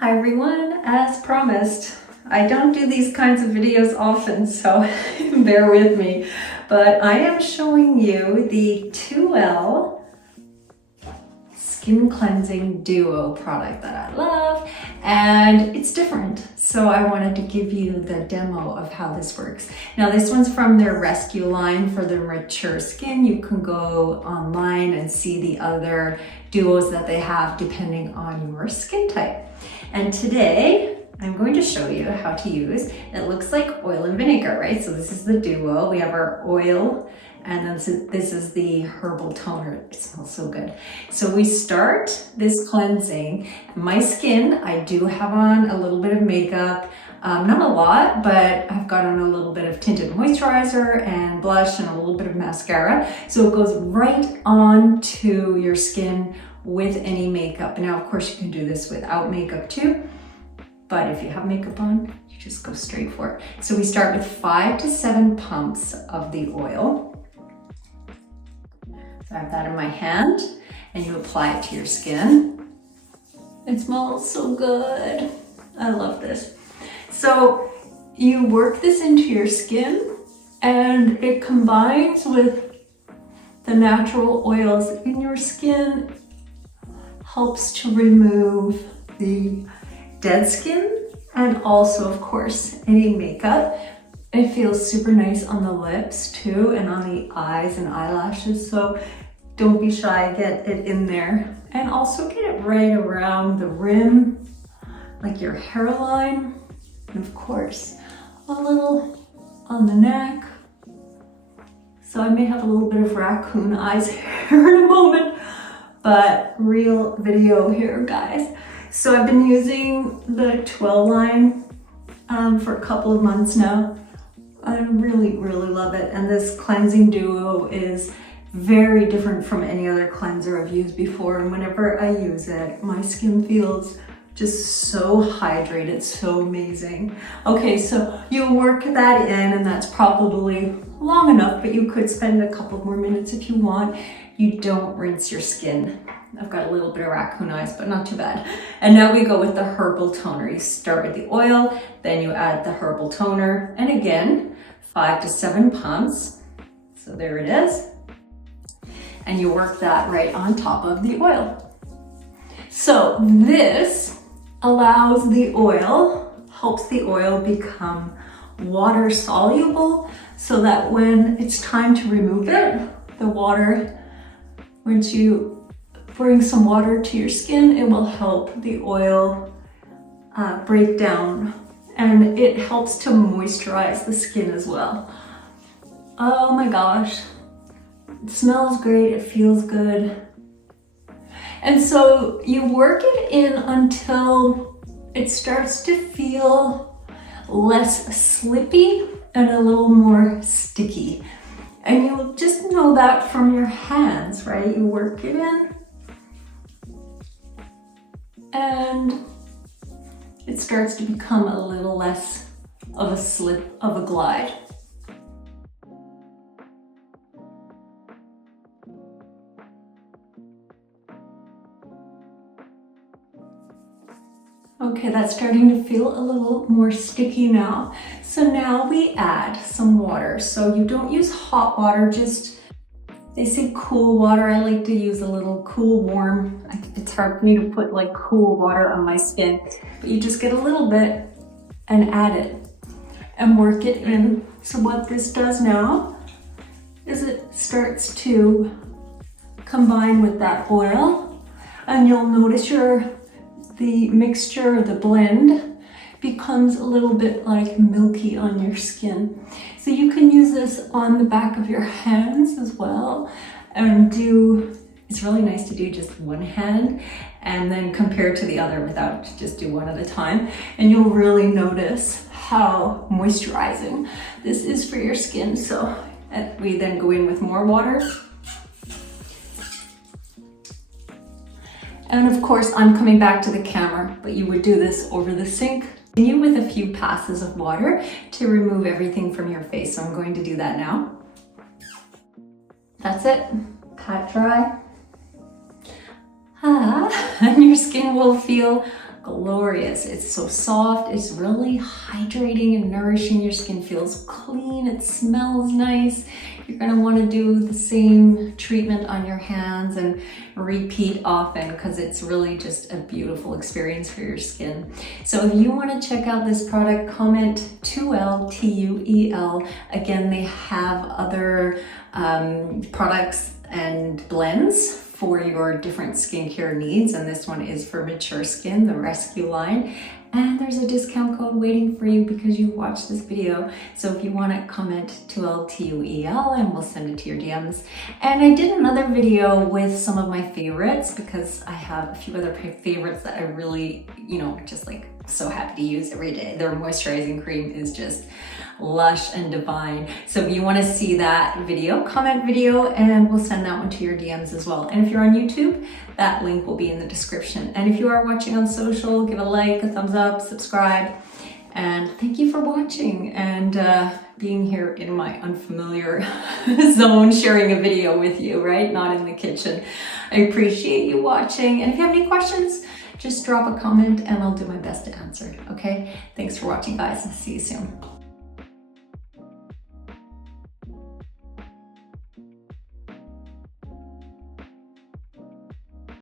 Hi everyone, as promised, I don't do these kinds of videos often, so bear with me, but I am showing you the Tuel Skin Cleansing Duo product that I love, and it's different, so I wanted to give you the demo of how this works. Now this one's from their rescue line for the mature skin. You can go online and see the other duos that they have depending on your skin type. And today I'm going to show you how to use, it looks like oil and vinegar, right? So this is the duo. We have our oil, and then this is the herbal toner. It smells so good. So we start this cleansing. My skin, I do have on a little bit of makeup, not a lot, but I've got on a little bit of tinted moisturizer and blush and a little bit of mascara. So it goes right on to your skin with any makeup. Now, of course, you can do this without makeup too, but if you have makeup on, you just go straight for it. So we start with 5 to 7 pumps of the oil. So I have that in my hand, and you apply it to your skin. It smells so good. I love this. So you work this into your skin, and it combines with the natural oils in your skin, helps to remove the dead skin and also, of course, any makeup. It feels super nice on the lips too, and on the eyes and eyelashes, so don't be shy, get it in there. And also get it right around the rim, like your hairline, and of course, a little on the neck. So I may have a little bit of raccoon eyes here in a moment, but real video here, guys. So I've been using the Tuel line for a couple of months now. I really love it. And this cleansing duo is very different from any other cleanser I've used before. And whenever I use it, my skin feels just so hydrated, so amazing. Okay, so you work that in, and that's probably long enough, but you could spend a couple more minutes if you want. You don't rinse your skin. I've got a little bit of raccoon eyes, but not too bad. And now we go with the herbal toner. You start with the oil, then you add the herbal toner, and again, 5 to 7 pumps. So there it is. And you work that right on top of the oil. So this allows the oil, helps the oil become water soluble, so that when it's time to remove it, the water, once you bring some water to your skin, it will help the oil break down, and it helps to moisturize the skin as well. Oh my gosh, it smells great, it feels good. And so you work it in until it starts to feel less slippy and a little more sticky. And you'll just know that from your hands, right? You work it in, and it starts to become a little less of a slip, of a glide. Okay, that's starting to feel a little more sticky now. So now we add some water. So you don't use hot water, just, they say cool water. I like to use a little cool, warm. It's hard for me to put like cool water on my skin, but you just get a little bit and add it and work it in. So what this does now is it starts to combine with that oil, and you'll notice the mixture, the blend, becomes a little bit like milky on your skin. So you can use this on the back of your hands as well, and it's really nice to do just one hand and then compare to the other without, just do one at a time. And you'll really notice how moisturizing this is for your skin. So we then go in with more water. And of course, I'm coming back to the camera, but you would do this over the sink. Continue with a few passes of water to remove everything from your face. So I'm going to do that now. That's it, pat dry. And your skin will feel glorious. It's so soft, it's really hydrating and nourishing. Your skin feels clean, it smells nice. You're gonna wanna do the same treatment on your hands and repeat often because it's really just a beautiful experience for your skin. So if you wanna check out this product, comment Tuel, T-U-E-L. Again, they have other products and blends for your different skincare needs, and this one is for mature skin, the Rescue line. And there's a discount code waiting for you because you watched this video. So if you want to comment Tuel, T-U-E-L, and we'll send it to your DMs. And I did another video with some of my favorites because I have a few other favorites that I really, just like so happy to use every day. Their moisturizing cream is just lush and divine. So if you want to see that video, comment video, and we'll send that one to your DMs as well. And if you're on YouTube, that link will be in the description. And if you are watching on social, give a like, a thumbs up, subscribe. And thank you for watching and being here in my unfamiliar zone, sharing a video with you, right? Not in the kitchen. I appreciate you watching. And if you have any questions, just drop a comment and I'll do my best to answer, okay? Thanks for watching, guys. See you soon.